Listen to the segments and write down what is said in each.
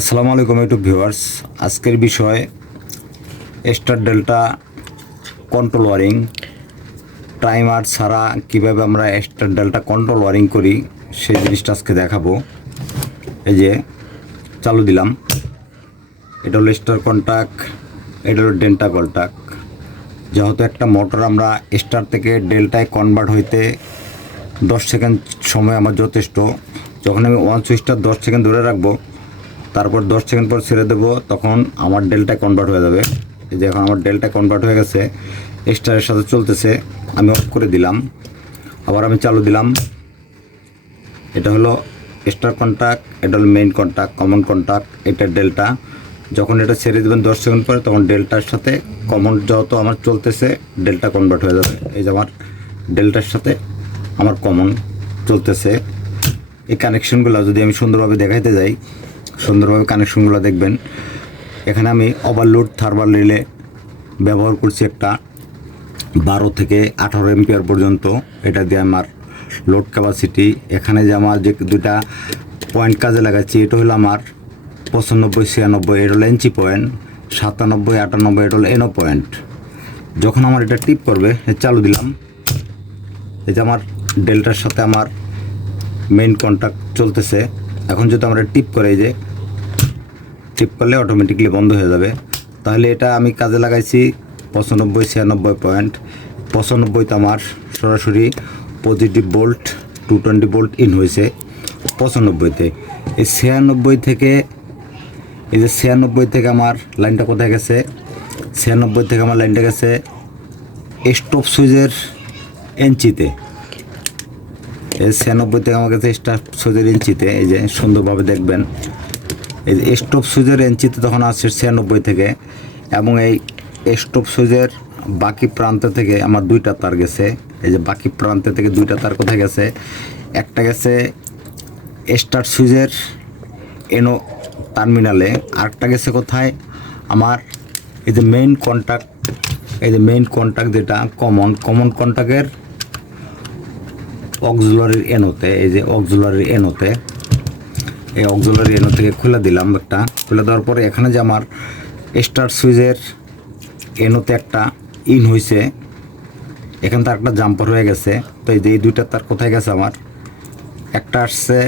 আসসালামু আলাইকুম YouTube viewers আজকের বিষয় star delta control wiring timer ছাড়া কীভাবে আমরা স্টার ডেল্টা কন্ট্রোল ওয়ারিং করি, সেই জিনিসটা আজকে দেখাবো। এই যে চালু দিলাম। এটা হলো স্টার কন্ট্যাক্ট এটা হলো ডেল্টা কন্ট্যাক্ট যেহেতু একটা মোটর আমরা স্টার থেকে ডেল্টায় কনভার্ট হইতে দশ সেকেন্ড সময় আমার যথেষ্ট, যখন আমি ওয়ান সুইচটা দশ সেকেন্ড ধরে রাখব তারপর দশ সেকেন্ড পর ছেড়ে দেবো, তখন আমার ডেল্টায় কনভার্ট হয়ে যাবে। এই যে এখন আমার ডেলটা কনভার্ট হয়ে গেছে স্টারের সাথে চলতেছে, আমি অফ করে দিলাম। আবার আমি চালু দিলাম। এটা হলো স্টার কন্ট্যাক্ট এটা হলো মেইন কন্ট্যাক্ট কমন কন্ট্যাক্ট এটা ডেল্টা যখন এটা ছেড়ে দেবেন দশ সেকেন্ড পরে, তখন ডেল্টার সাথে কমন যত আমার চলতেছে ডেল্টা কনভার্ট হয়ে যাবে। এই যে আমার ডেল্টার সাথে আমার কমন চলতেছে। এই কানেকশনগুলো যদি আমি সুন্দরভাবে দেখাইতে যাই সুন্দরভাবে কানেকশনগুলো দেখবেন। এখানে আমি ওভারলোড থার্মাল রিলে ব্যবহার করছি একটা বারো থেকে আঠারো এমপিআর পর্যন্ত। এটা দিয়ে আমার লোড ক্যাপাসিটি এখানে যে আমার যে দুটা পয়েন্ট কাজে লাগাচ্ছি, এটা হলো আমার পঁচানব্বই, ছিয়ানব্বই, এটা হলো এনচি পয়েন্ট সাতানব্বই, আটানব্বই, এটা হলো এনো পয়েন্ট যখন আমার এটা টিপ করবে চালু দিলাম। এই যে আমার ডেল্টার সাথে আমার মেইন কন্ট্যাক্ট চলতেছে। এখন যদি আমরা টিপ করে যে, টিপ করলে অটোমেটিকলি বন্ধ হয়ে যাবে। তাহলে এটা আমি কাজে লাগাইছি পঁচানব্বই, ছিয়ানব্বই পয়েন্ট পঁচানব্বইতে আমার সরাসরি positive volt two twenty volt in হয়েছে পঁচানব্বইতে। এই ছিয়ানব্বই থেকে, এই যে ছিয়ানব্বই থেকে আমার লাইনটা কোথায় গেছে? ছিয়ানব্বই থেকে আমার লাইনটা গেছে স্টপ সুইচের এনচিতে। ছিয়ানব্বই থেকে আমার কাছে স্টার সুজের ইঞ্চিতে, এই যে সুন্দরভাবে দেখবেন। এই যে স্টোভ সুইচের ইঞ্চিতে তখন আসছে ছিয়ানব্বই থেকে, এবং এই স্টোভ সুইচের বাকি প্রান্ত থেকে আমার দুইটা তার গেছে। এই যে বাকি প্রান্ত থেকে দুইটা তার কোথায় গেছে? একটা গেছে স্টার সুইচের এনো টার্মিনালে, আরেকটা গেছে কোথায়? আমার এই যে মেইন কন্ট্যাক্ট এই যে মেইন কন্ট্যাক্ট যেটা কমন কমন কন্ট্যাক্টের অক্সুলারির এনোতে এই যে অক্সুলারির এনোতে এই অক্সুলারি এনো থেকে খুলে দিলাম একটা। খুলে দেওয়ার পরে এখানে যে আমার স্টার সুইচের এনোতে একটা ইন হয়েছে এখান থেকে একটা জাম্পার হয়ে গেছে। তো এই যে এই দুইটা তার কোথায় গেছে আমার? একটা আসছে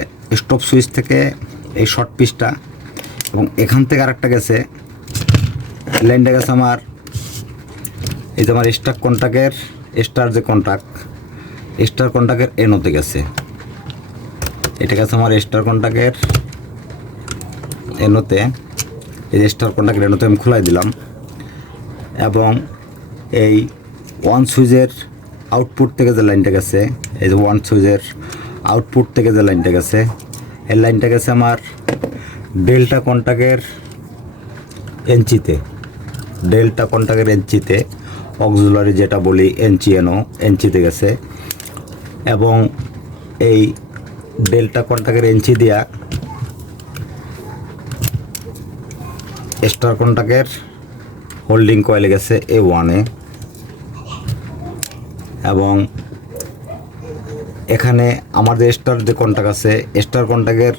স্টপ সুইচ থেকে এই শর্ট পিসটা এবং এখান থেকে আরেকটা গেছে। লাইনটা গেছে আমার, এই যে আমার স্টার কন্ট্যাক্টের স্টার যে কন্ট্যাক্ট স্টার কন্ট্যাক্টের এনোতে গেছে। এটা গেছে আমার স্টার কন্ট্যাক্টের এনোতে এই স্টার কন্ট্যাক্টের এনোতে আমি খোলাই দিলাম। এবং এই ওয়ান সুইচের আউটপুট থেকে যে লাইনটা গেছে, এই যে ওয়ান সুইচের আউটপুট থেকে যে লাইনটা গেছে, এই লাইনটা গেছে আমার ডেল্টা কন্ট্যাক্টের এনচিতে ডেল্টা কন্ট্যাক্টের এনচিতে অক্সুলারি যেটা বলি এনচি এনো এনচিতে গেছে। এবং এই ডেল্টা কন্ট্যাক্টের এঞ্চি দিয়া স্টার কন্ট্যাক্টের হোল্ডিং কয়েলে গেছে এ। ওয়ানে এবং এখানে আমাদের স্টার যে কন্ট্যাক্ট আছে, স্টার কন্ট্যাক্টের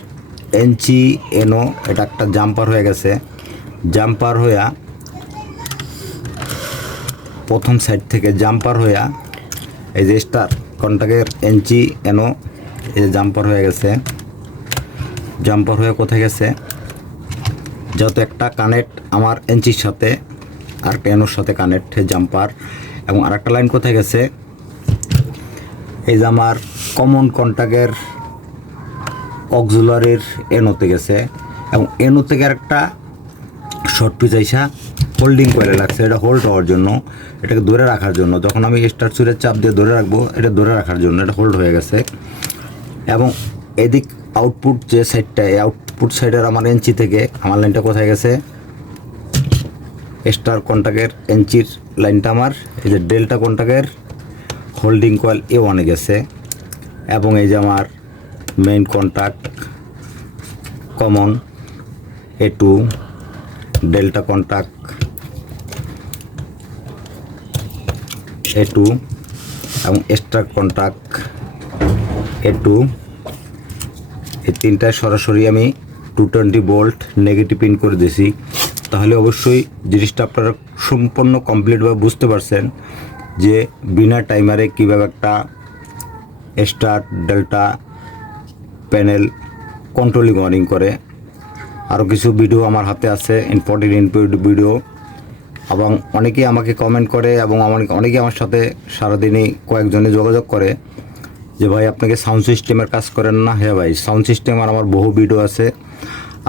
এনচি এনো এটা একটা জাম্পার হয়ে গেছে। জাম্পার হইয়া প্রথম সাইড থেকে জাম্পার হইয়া এই যে স্টার কন্ট্যাক্টের এনচি এনো এই যে জাম্পার হয়ে গেছে। জাম্পার হয়ে কোথায় গেছে? যত একটা কানেক্ট আমার এনচির সাথে, আর একটা এনোর সাথে কানেক্ট জাম্পার। এবং আরেকটা লাইন কোথায় গেছে? এই যে আমার কমন কন্ট্যাক্টের অক্সুলারির এনোতে গেছে। এবং এনো থেকে আরেকটা শর্ট পিস আইসা হোল্ডিং কয়েলে লাগছে এটা হোল্ড হওয়ার জন্য, এটাকে ধরে রাখার জন্য। যখন আমি স্টার সুরের চাপ দিয়ে ধরে রাখব, এটা ধরে রাখার জন্য, এটা হোল্ড হয়ে গেছে। এবং এদিক আউটপুট যে সাইডটা এই আউটপুট সাইডের আমার এনচি থেকে, আমার লাইনটা কোথায় গেছে? স্টার কন্ট্যাক্টের এনচির লাইনটা আমার, এই যে ডেল্টা কন্ট্যাক্টের হোল্ডিং কয়েল এ ওয়ানে গেছে। এবং এই যে আমার main contact common A two delta contact A two এবং স্টার কন্ট্যাক্ট এ টু এই তিনটায় সরাসরি আমি two twenty volt negative pin করে দিয়েছি। তাহলে অবশ্যই জিনিসটা আপনারা সম্পূর্ণ কমপ্লিটভাবে বুঝতে পারছেন যে বিনা টাইমারে কীভাবে একটা star delta panel controlling wiring করে। আরও কিছু ভিডিও আমার হাতে আছে ইম্পর্টেন্ট ইনপুট ভিডিও এবং অনেকেই আমাকে কমেন্ট করে এবং অনেকে আমার সাথে সারাদিনই কয়েকজনে যোগাযোগ করে যে, ভাই আপনাকে সাউন্ড সিস্টেমের কাজ করেন না? হ্যাঁ ভাই সাউন্ড সিস্টেম আর আমার বহু ভিডিও আছে।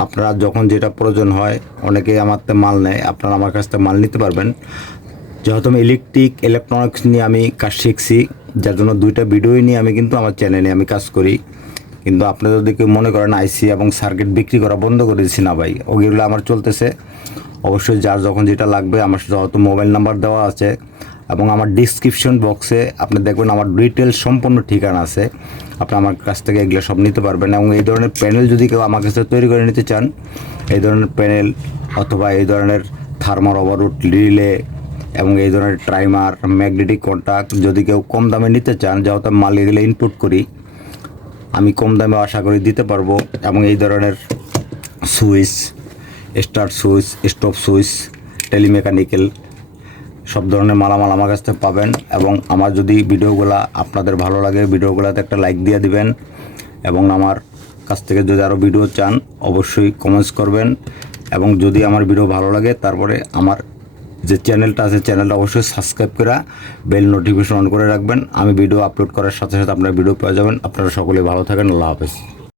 আপনারা যখন যেটা প্রয়োজন হয়, অনেকেই আমার মাল নেয়। আপনারা আমার কাছ থেকে মাল নিতে পারবেন। যেহেতু আমি ইলেকট্রিক ইলেকট্রনিক্স নিয়ে আমি কাজ শিখছি, যার জন্য দুইটা ভিডিওই নিয়ে আমি কিন্তু আমার চ্যানেলে আমি কাজ করি। কিন্তু আপনারা যদি কেউ মনে করেন আইসি এবং সার্কিট বিক্রি করা বন্ধ করে দিচ্ছি না, ভাই, ওগুলো আমার চলতেছে। অবশ্যই যার যখন যেটা লাগবে, আমার যত মোবাইল নাম্বার দেওয়া আছে এবং আমার ডিসক্রিপশন বক্সে আপনি দেখবেন আমার ডিটেলস সম্পূর্ণ ঠিকানা আছে। আপনি আমার কাছ থেকে এগুলো সব নিতে পারবেন এবং এই ধরনের প্যানেল যদি কেউ আমার কাছে তৈরি করে নিতে চান, এই ধরনের প্যানেল অথবা এই ধরনের থার্মার ওভারউড রিলে এবং এই ধরনের ট্রাইমার ম্যাগনেটিক কন্ট্যাক্ট যদি কেউ কম দামে নিতে চান যেহেতু মাল এগুলো ইনপুট করি। আমি কম দামে আশা করি দিতে পারব এবং এই ধরনের switch start switch, stop switch, telemechanical, সব ধরনের মালামাল আমার কাছ থেকে পাবেন এবং আমার যদি ভিডিওগুলো আপনাদের ভালো লাগে, ভিডিওগুলোতে একটা লাইক দিয়ে দিবেন এবং আমার কাছ থেকে যদি আরও ভিডিও চান, অবশ্যই কমেন্টস করবেন এবং যদি আমার ভিডিও ভালো লাগে, তারপরে আমার যে চ্যানেলটা আছে, চ্যানেলটা অবশ্যই সাবস্ক্রাইব করে বেল নোটিফিকেশন অন করে রাখবেন। আমি ভিডিও আপলোড করার সাথে সাথে আপনার ভিডিও পেয়ে যাবেন। আপনারা সকলে ভালো থাকেন, আল্লাহ হাফেজ।